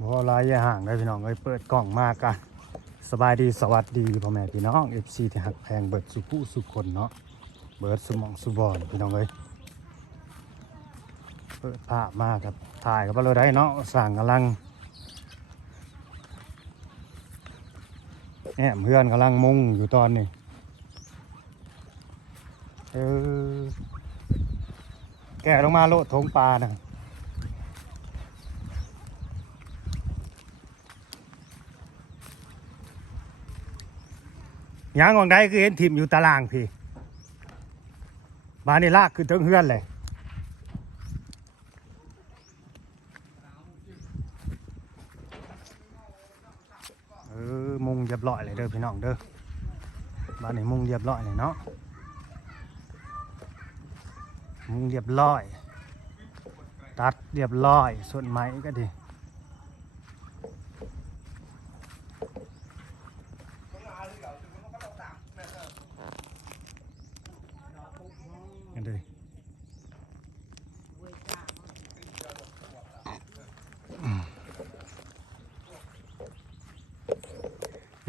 บ่ลายอย่าห่างได้พี่น้องเอ้ยเปิดกล่องมากกันสบายดีสวัสดีพ่อแม่พี่น้อง FC ที่หักแพงเบิดสุผู้สุคนเนาะเบิดสมองสุบอนพี่น้องเอ้ยเปิดภาพมากครับถ่ายกับเราได้เนาะสั่งกำลังแอบเพื่อนกำลังมุ่งอยู่ตอนนี้เออแกะลงมาโลดทงปลานะ ยางของใดคือเห็นทิมอยู่ตารางพี่บานนี่ลากขึ้นถึงเฮือนเลยเออมุงเรียบร้อยเลยเด้อพี่น้องเด้อบ้านนี้มุงเรียบร้อยเลยเนาะมุงเรียบร้อย ตัดเรียบร้อยส่วนไม้ก็ดี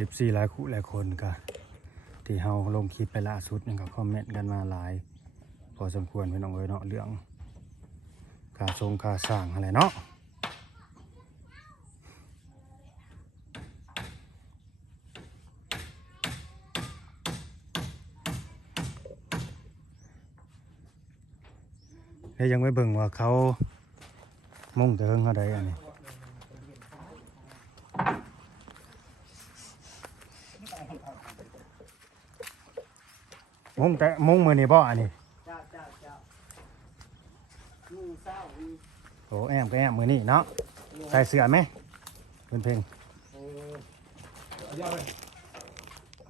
ยิบสี่หลายคู่หลายคนก็ที่เฮาลงคลิปไปล่าสุดนี่ก็คอมเมนต์กันมาหลาย พอสมควรพี่น้องเอ้ยเนาะเรื่องค่าทรงค่าสร้างอะไรเนาะแล้วยังไม่เบิ่งว่าเขามุ่งเติงอะไรอันนี้ มุ่งแต่มุ่งมือนี่บ่อันนี้เจ้าเจ้าเจ้านุ่งเศร้าอืมโอ้แอมก็แอมมือนี่เนาะใส่เสื้อไหมเพิ่นเพลงเออเอายอดเลย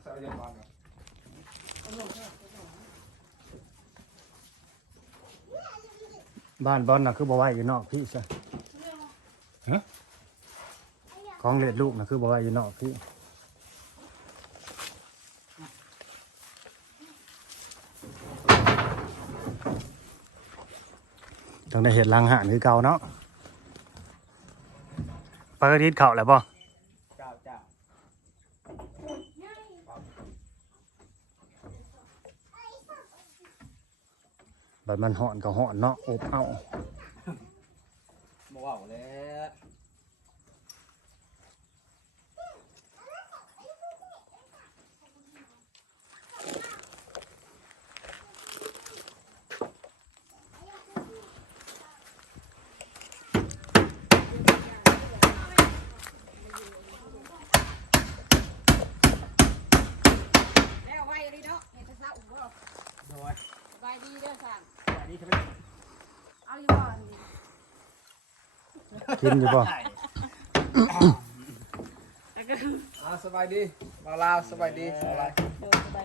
ใส่ยอดบอลครับบ้านบอลน่ะคือบ่ไหวอยู่นอกพี่ซะฮะของเล็ดลูกน่ะคือบ่ไหวอยู่นอกพี่ ต้องได้เห็ดลังหานคือเก่าเนาะปกติเข่าแล้วบ่เจ้าเจ้าบัดมันห่อนก็ห่อนเนาะอบเอา บ่เอาแล้ว แล้วไว้ดีเนาะเห็นแต่เช้าอุ้มบ่ โดย ไว้ดีเด้อสั่ง อันนี้ทำไม เอาอยู่บ่นี่ กินอยู่บ่แล้วก็อ่าสบายดีมาลาวสบายดีสบายโดนไป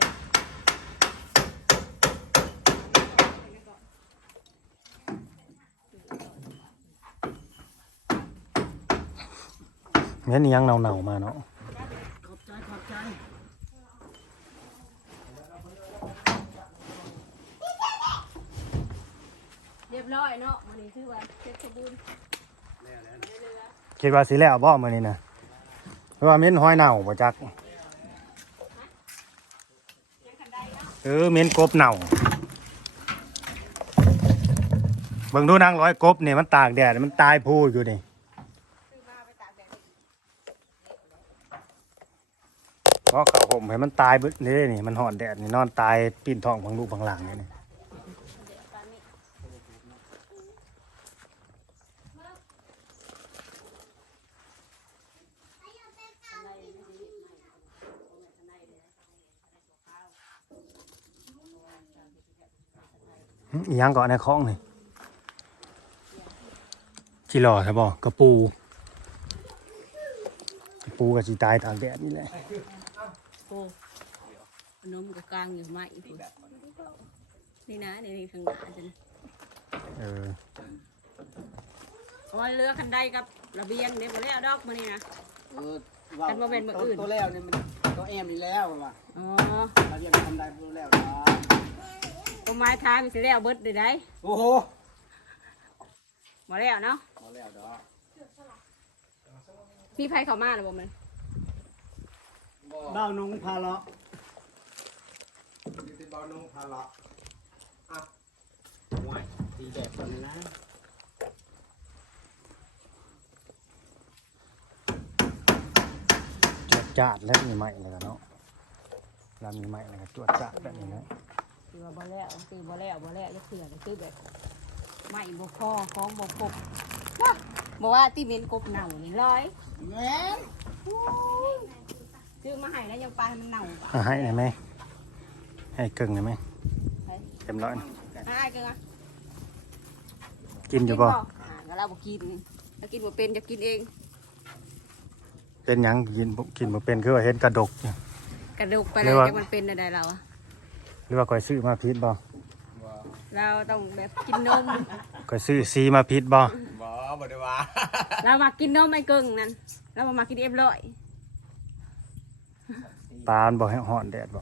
แม่นอิหยังเน่าๆมาเนาะขอบใจขอบใจเรียบร้อยเนาะวันนี้ถือว่าเสร็จสมบูรณ์ คิดว่าสิแล้วบ่มื้อนี้นะเพราะว่าเหม็นหอยเน่าบ่จักเออเหม็นกบเน่าเบิ่งดูนางร้อยกบนี่มันตากแดดมันตายพูอยู่นี่ซื้อมาไปตากแดดเพราะเขาผมให้มันตายเบิดเลยนี่มันหอนแดดนี่นอนตายปีนท้องบางลูกบางหลังนี่นี่ เดี๋ยวปานนี้ หึอิห ยังเกาะในคลองนี่จิหล่อใช่บ่กระปูกระปูกับจีตายตากแดดนี่แหละโอ้ขนมกับกลางอยู่ไหมอีกพุ่นนี่นะนี่นี่ข้างหน้าจ้ะนะเออเอาไว้เรือคันใดกับระเบียงเดี๋ยวบ่แล้วดอกมื้อนี้นะเออว่ากันบ่เป็นมื้ออื่นตัวแล้วเนี่ยมันตัวแอมนี่แล้วว่ะอ๋อเราเรียกทำได้ตัวแล้วนะต้น ไม้ทางสิแล้วเบิดได้ได้โอ้โหบ่แล้วเนาะเอาแล้วดอกมีไผเข้ามาหรือบ่มันบ่เบ้านุงพาเลาะอยู่ที่บ้านน้องพาละห่วยตีแบบคนนี้นะจวดจาดแล้วมีไม้เลยกันเนาะแล้วมีไม้เลยก็จวดจาดแบบนี้นะ คือว่าบ่แล้วคือบ่แล้วบ่แล้วจะเสือก็คือแบบไม่บ่พอของบ่ครบว้าบ่ว่าที่เม้นกบเน่านี่ร้อยแม่นซื้อมาให้แล้วยังปลาให้มันเน่าเอาให้หน่อยไหมให้กึ่งหน่อยไหมไปเต็มร้อยนะมาให้กันอะกินอยู่บ่อ่าก็เราบ่กินแล้วกินบ่เป็นจะกินเอง เป็นหยังกินบ่กินบ่เป็นคือว่าเห็นกระดกอยู่กระดูกไปเรีเลยยกว่าจังมันเป็นอะไรเราอะ หรือว่าก่อยซื้อมาพิษบ่บ่เราต้องแบบกินนมก่อยซื้อซีมาพิษบ่บ่บ่ได้ว่าเรามากินนมไอ้เกิงนั่นเรามากินเอ็มร้อยปลามันบ่ให้ฮ้อนแดดบ่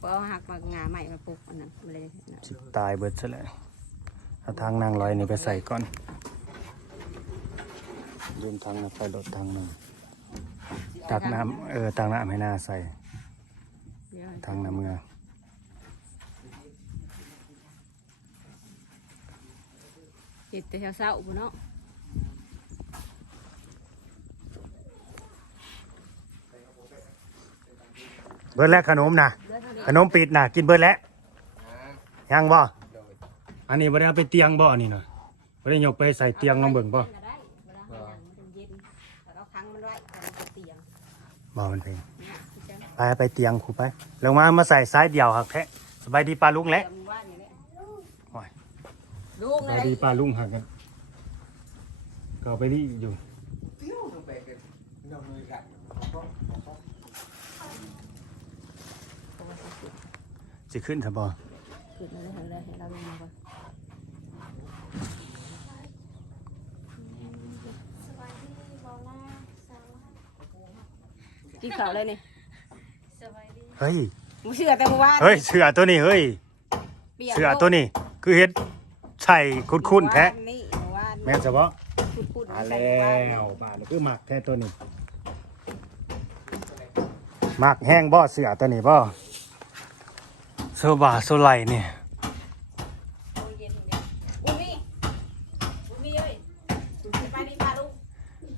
พอเอาหักมางาใหม่มาปลูกอันนั้นมาเลยนะสิตายเบิดซะแล้วเอาทางนางลอยนี่ไปใส่ก่อนยืมทางน่ะไปรถทางหนึงตักน้ำเออตักน้ำให้หน้าใส่เดี๋ยวทางน้ำเมือง เห็ดแต่เช้าๆพุ่นเนาะเบิดแล้วขนมน่ะเลือดเท่านี้ขนมปิดน่ะกินเบิดแล้วอ่ายังบ่โดยอันนี้บ่ได้เอาไปเตียงบ่อันนี้น่ะบ่ได้ยกไปใส่เตียงน้องเบิ่งบ่ก็ได้เวลาให้หนังมันเย็นแต่เราค้างมันไว้แต่มันจะเตียงบ่มันเป็นเนี่ยพี่แจ๊คไปไปเตียงครูไปลงมามาใส่ซ้ายเดียวหักแท้สบายดีปลาลุงแหละเตียงว่านอย่างเนี้ย โอ้ย ลูกสเลบายยดีปลาลุงหักกันก็เอาไปนี่อยู่ปิ้วลงไปกันน้องมือกันสิขึ้นซะบ่ขึ้นมาเลยเห็นเลยให้เราลงมาก่อนกินข้าวเลยนี่เฮ้ยหมูเชื่อแต่เมื่อวานเฮ้ยเสือตัวนี้เฮ้ยปียกเสือตัวนี้คือเฮ็ด ใส่คุ้นๆแท้เมื่อวานนี่เมื่อวานแม่นซะบ่คุ้นๆมาใส่แล้เมื่อวานวบาดนี้คือหมักแท้ตัวนี้หมักแห้งบ่เสือตัวนี้บ่โซบาโซไหลนี่โอ้ยเย็นเย็นอุ้ยอุ้ยเอ้ยไปดีพาลูก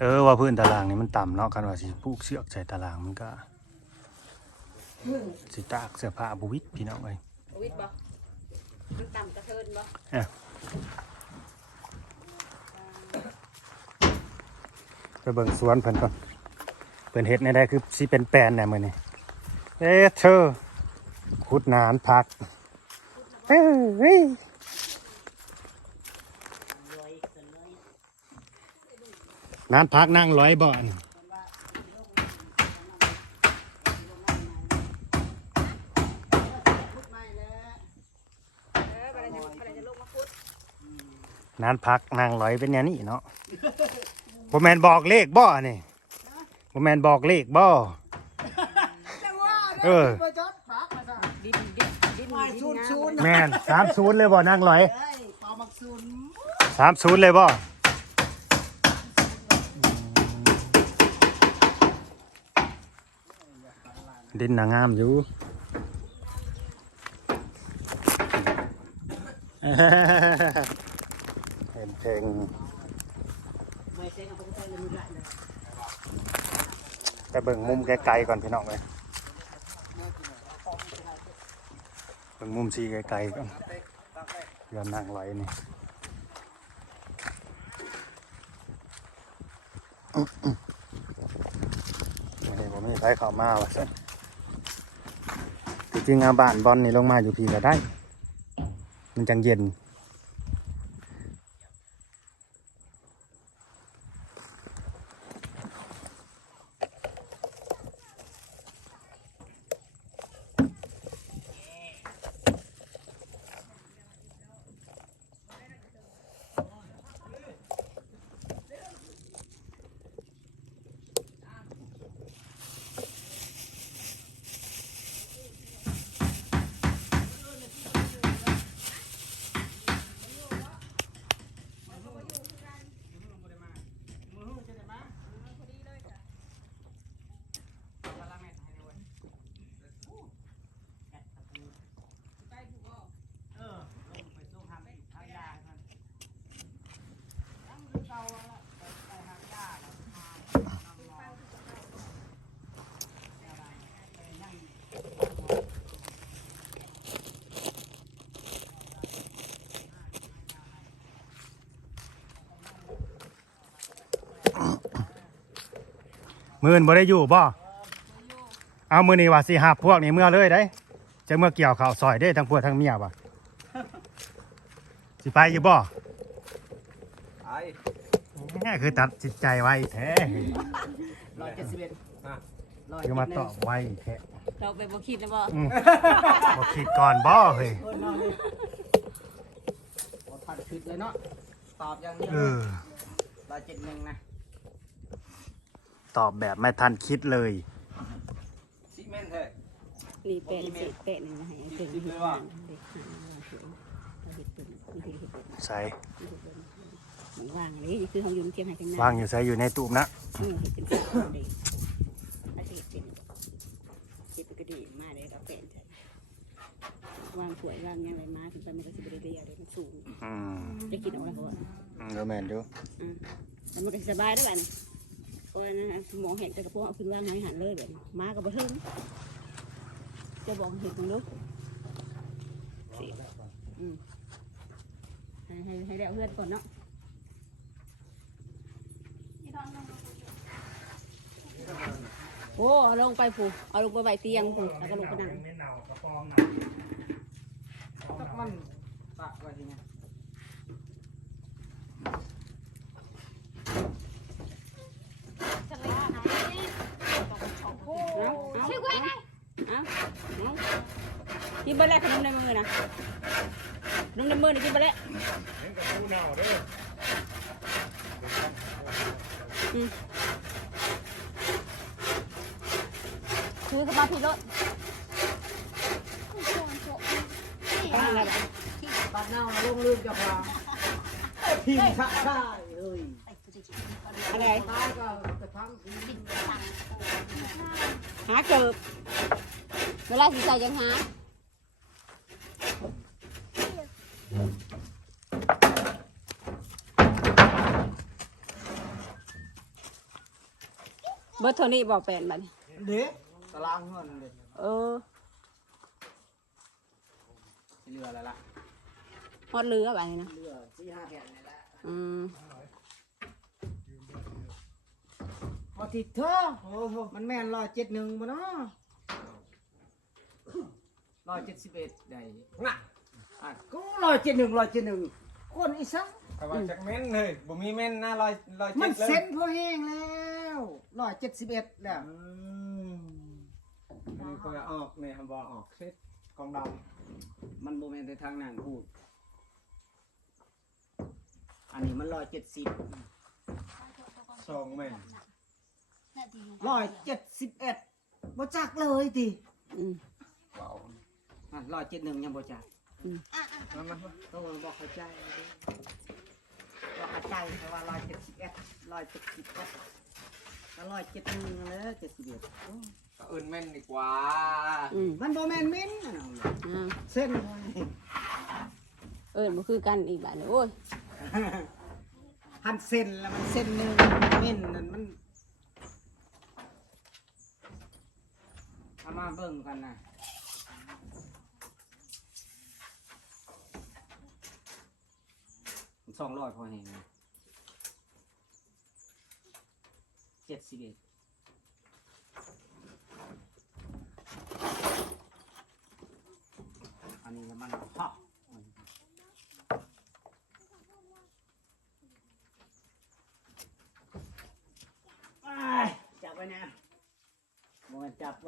เออว่าพื้นตารางนี่มันต่ำเนาะกันว่าสิผูกเสือกใส่ตารางมันก็สิตากเสื้อผ้าบวิดพี่น้องเอ้ยโวิดบ่มันต่ำกระเทินบ่ ไปเบิ่งสวนเพิ่นก่อนเพิ่นเฮ็ดในได้คือสิเป็นแปลนแน่มื้อนี้เอ๊ะเธอขุดนานพักเอ้ยนานพักนั่งร้อยบ่อน นานพักนั่งร้อยเป็นอย่างนี้เนาะบ่แม่นบอกเลขบ่นี่บ่แม่นบอกเลขบ่จังว่าเออไปจอดพักมาซะดินดินดินไม่ดิชูนนชูนแม่นสามศูนย์เลยบ่นั่งร้อยเฮ้ยปลาหมักซุนสามศูนย์เลยบ่ดินน่ะงามอยู่เห็นเพลง ไม่ใช่เอาไปใส่เลยมือละเลย แต่ เบิ่งมุมไกลๆก่อนพี่น้องเลยเบิ่งมุมสีไกลๆก่อนเพื่อนนั่งไหลนี่อื้ออื้อนี่ผมม่ใช้เข้ามาว่ะสิจริงๆอาบ้านบอลนี่ลงมาอยู่พี่ก็ได้ มันจังเย็น มื้ออื่นบ่ได้อยู่บ่เอามื้อนี้ว่าสิหับพวกนี้เมื่อเลยได้จะเมื่อเกี่ยวข้าวซอยเด้ทั้งผัวทั้งเมียบ่สิไปอยู่บ่ไอ้แหมคือตัดจิตใจไว้แท้ร้อยเจ็ดสิบเอ็ดร้อยคือมาตอบไว้แท้เราไปบ่คิดนะบ่อืมบ่คิดก่อนบ่เฮ้ยเพิ่นเอาเลยโอ้ทันผิดเลยเนาะตอบอย่างเดียวเออร้อยเจ็ดหนึ่งนะ ตอบแบบไม่ทันคิดเลยซีเมนต์เถอะนี่แปะนี่สิแปะนี่นะให้เต็มที่ว่าสวยเราเฮ็ดเป็นวิธีเฮ็ดเป็นใส่มันว่างอันนี้คือเฮาอยู่เทียงให้ข้างหน้าวางอยู่ใส่อยู่ในตูบนะนี่เฮ็ดเป็นสาวาชีพเป็นเฮ็ดเป็นกระวางถวยวางยังไงมาถึงไปมันก็สิบเรียเลยมันสูงจะกินเอาแล้วบ่อืมก็แมนอยู่อ่าแล้วมันก็สบายด้วยบั ดนี้ก็นะฮะหมองเห็นแต่กระโปรงเอาขึ้นวางให้หันเลยแบบนี้มาก็บ่ถึงจะบอกเห็นตรงนู้นสิอืมให้ให้ให้ได้เอาเพื่อนก่อนเนาะโอ้เอาลงไปผูเอาลงไปใบเตียงผูแล้วก็ลงไปนั่ง ไม่เน่ากระปอมสักมันตักไว้ทีไง เอาเอาชื่อกูไงเอาเอากินไปแล้วขนมในมือนะขนมในมือนี่กินไปแล้วเห็นกับผู้เน่าเด้อซื้อเข้ามาพี่รถกำลังอะไรบ้าเน่าลงลืมจะพาทีมชาติได้เอ้ยอะไรตายก็จะพังทีมหาเกิบเวลาสิใจยังหาเบิร์ตโทนี่บอกแปลนบัดนี้เด็กตารางเงินเลยเออเรืออะไรล่ะฮอดเรือบัดนี้นะเรือสี่ห้าแผ่นนี่แหละอืม ติดเธอโอ้โหมันแม่นร้อยเจ็ดหนึ่งบ่เนาะร้อยเจ็ดสิบเอ็ดได้น่ะอะก็ร้อยเจ็ดหนึ่งร้อยเจ็ดหนึ่งคนอีสังแต่ว่าจากเมนเลยบ่มีเมนหน้าลอยลอยมัเจ็นดเลยเซ็นพอแห้งแล้วร้อยเจ็ดสิบเอ็ดแล้วอืมอันนี้คอยออกเนี่ยครับบอกออกเซ็ตกองดมันโมเมนต์ในทางนั้นพูด อันนี้มันร้อยเจ็ดสิบำสองแม่น ร้อยเจ็ดสิบเอ็ดบ่จักเลยติอืมเบาร้อยเจ็ดหนึ่งยังบ่จักมันมันต้องบอกเข้าใจเลยบอกเข้าใจเพราะว่าร้อยเจ็ดสิบเอ็ดร้อยเจ็ดสิบเอ็ดก็ร้อยเจ็ดหนึ่งแล้วเจ็ดสิบเอ็ดก็อื่นแม่นดีกว่าอืมมันโมเมนต์มิ้นน่ะน้องอ่าเส้น เอิญบ่คือกันอีกบัดนี้โอ้ยหันเส้นแล้วมันเส้นหนึ่งมิ้นนั่นมันเอา มาเบิ่งกันนะสองร้อยพอเห้งนเจ็ดสิบเอ็ดอันนี้ก็มันฮอกอ้ายจับไว้นะ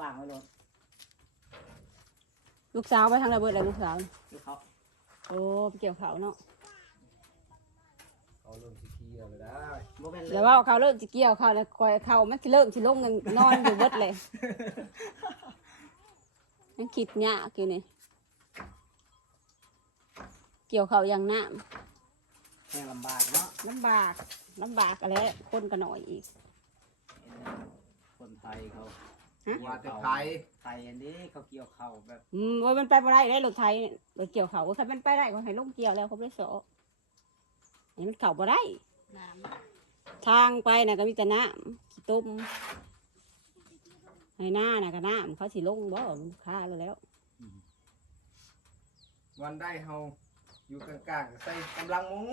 วางไว้เลยลูกสาวไปทางระเบิดแล้วลูกสาวคือเขาโอ้ไปเกี่ยวเขาเนาะเอาลงทีทีเอาไปได้โมเมนต์เลเดี๋ยยว่าเขาเลิกจะเกี่ยวเขาแล้วคอยเขามันสิเลิกสิลงเงินนอนอยู่เบิดเลยยังคิดยากอยู่นี่เกี่ยวเขาอย่างน้แค่ลำบากเนาะำลำบากลำบากอะไรคนก็หน่อยอีก คนไทยเขา ว่าแต่ไทยไทยอันนี้เขาเกี่ยวเข่าแบบอืมว่ามันไปบ่ได้ได้รถไทยรถเกี่ยวเขาถ้ามันไปได้ก็ให้ลงเกี่ยวแล้วเขาไม่ได้สออันนี้มันเข่าบ่ได้ทางไปน่ะก็มีแต่น้ำขี้ต้มให้หน้าน่ะก็น้ำเขาสิลงบ่มันค่าแล้วแล้ว วันได้เฮาอยู่กลางๆใส่กำลังหมู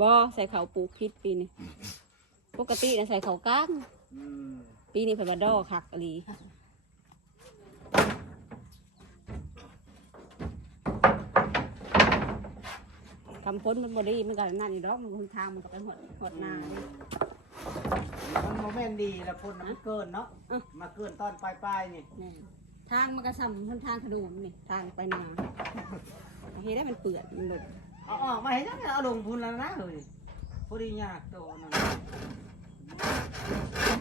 บ่ใส่เขาวปลูกพิษปีนี้ปกตินะใส่เขากล้างอืม ปีนี้เพิ่นว่าดอคักอหลีทำพ้นมันบ่ดีมันก็นั่นอยู่ดอกมันคงทางมันก็ไปหดหดหน้านี่ มันโมเมนต์ดีแล้วพ่นน่ะมันเกินเนาะมาเกินตอนปลายๆนี่แม่นทางมันก็ซ้ำทนทางขนมนี่ทางไปนาเฮ็ดได้มันเปื่อนมันหลบเอาออกมาเห็นยังไงเอาลงทุนแล้วนะเฮ้ยพอดียากโตนั่น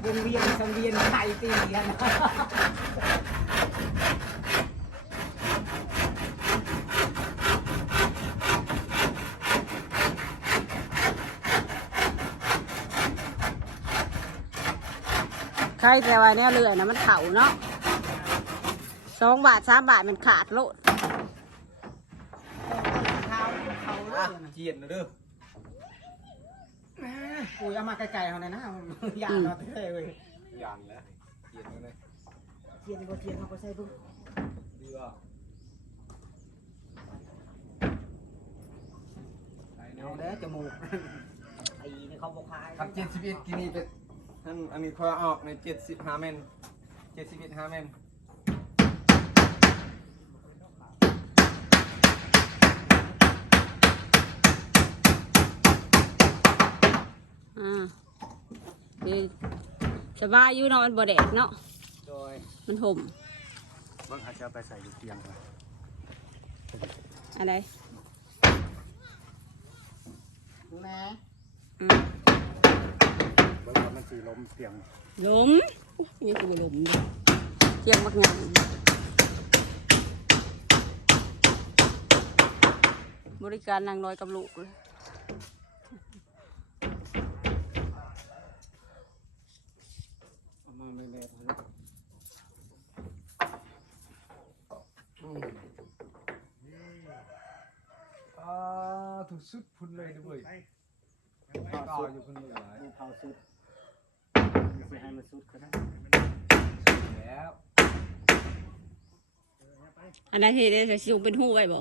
วงเวียนสังเวียนไข่ตีกันใครแต่ว่าแนวเรือนะมันเข่าเนาะสองบาทสามบาทมันขาดโลดเท้าเขาเลยเจียนนะเด้อ กูเอามาไกลๆเขาเลยนะอย่าเนาะเท่เว้ยยานแล้วเจียนเลยเทียนบ่เทียนเขาก็ใส่บุ้งดีว่าไอ้เอาเนาะเด้อจมูกไอ้นี่เขาบอกขายครับเจ็ดสิบเอ็ดกินี่เป็นอันอันนี้เขาออกในเจ็ดสิบห้าเมนเจ็ดสิบเอ็ดห้าเมน อ่าคือสบายอยู่เนาะมันบ่แดดเนาะ โดยมันห่ม เบิ่งอาจจะเอาไปใส่อยู่เตียงก่อนอะไรแม่อืมเบิ่งว่ามันสีล้มเตียงหลมนี่คือบ่หลมเด้อเทียงมักงามบริการนางน้อยกับลูกเลย ไม่แน่อ่าถูกสุดพุ่นเลยด้วยต่ออยู่พุ่นเลยหลายดูเผาสุดสิให้มันสุดก็ได้แล้วอันนั้นที่ได้สิจงเป็นหู้ไว้บ่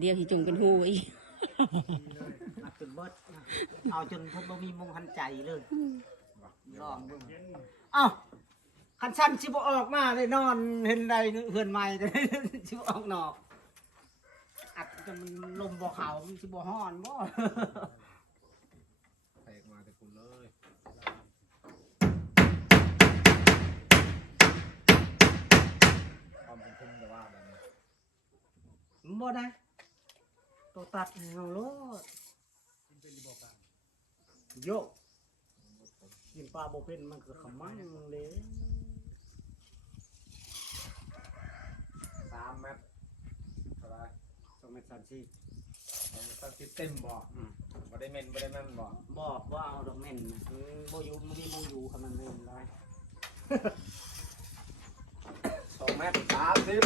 เดี๋ยวสิจงเป็นหู้ไว้อีกมาจนเบิดเอาจนพวกบ่มีมงหันใจเลย ลองเบิ่งเอ้าคันสั้นสิบ่ออกมาเลยนอนเห็นใดเฮือนใหม่ก็สิบ่ออกนอก อัดจนมันลมบ่เขามันสิบ่ฮ้อนบ่ แตกมาแต่คุณเลยความเป็นพุ่มแต่ว่าแบบนี้บ่นะตัวตัดให้เอาโลดโยก กินปลาโบเป็นมันคือขมังเลยสามเมตรเท่าไหรสองเมตรสามสี่สองเมตรสิบเต็มบ่อืมบ่ได้เมนบ่ได้แม่นบ่บอกว่าเอาดอกเม่นนะอืมบ่อยูมันมีมองอยูคำมันเม่นเลยสองเมตรสามสิบ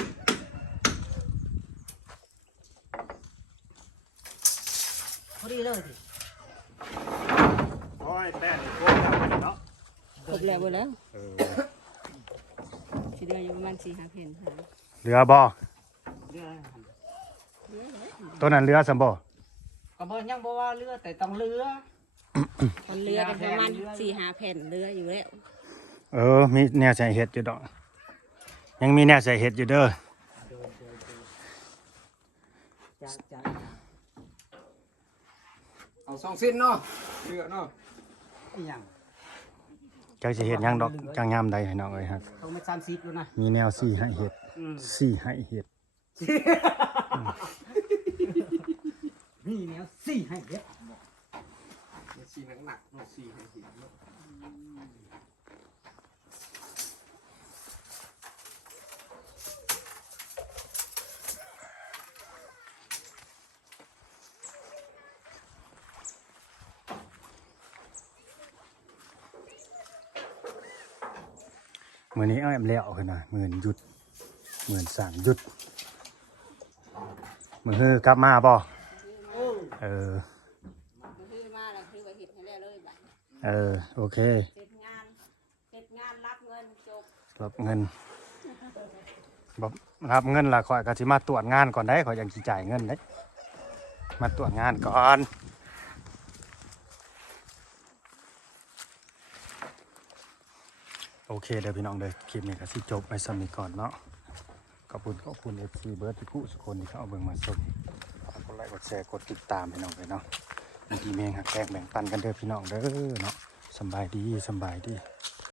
พอดีเลยสิ โอ้ยแต่นี่โคตรเนาะ ครบ แล้วเบ่แล้วเออสิเหลืออยู่ประมาณ4-5แผ่นหาเรือบ่เรือเหลือแล้วตัวนั้นเรือสมบ่ก็บ่ยังบ่ว่าเรือแต่ต้องเรือคนเหลือกันประมาณ4-5แผ่นเหลืออยู่แล้วเออ มีแนวใส่เห็ดอยู่ดอก ยังมีแนวใส่เห็ดอยู่เด้อเดินเดินเดินจ้าจ้าเอาสองเส้นเนาะเลือเนาะอีหยัง จักสิเห็ดหยังดอกจังยามใดให้น้องเอ้ยครับต้องไม่สามสิบแล้วนะมีแนวสี่ให้เห็ดอืมสี่ให้เห็ดนี่แนวสี่ให้เด็ดมันสีหนักหนักๆเนาะสีให้หินเนาะ มื้อนี้เอาแอมแล้วขึ้นน่ะหมื่นหยุดหมื่นสามหยุดมื้อฮือกลับมาบ่โอ้เออมันคือมาแล้วคือว่าเฮ็ดให้แล้วเลยบัดเออโอเคเฮ็ดงานเฮ็ดงานรับเงินจบรับเงินบรับเงินละข่อยก็สิมาตรวจงานก่อนได้ข่อยยังสิจ่ายเงินได้มาตรวจงานก่อน โอเคเดี๋ยวพี่น้องเดี๋ยวคลิปนี้ก็สิจบไปสมิก่อนเนาะขอบคุณขอบคุณ FC เบิร์ดทุกผู้ทุกคนที่เข้าเอาเบิ่งมาชมกดไลค์กดแชร์กดติดตามพี่น้องไปเนาะมีดีเมงหักแตกแบ่งปันกันเด้อพี่น้องเด้อเนาะสบายดีสบายดี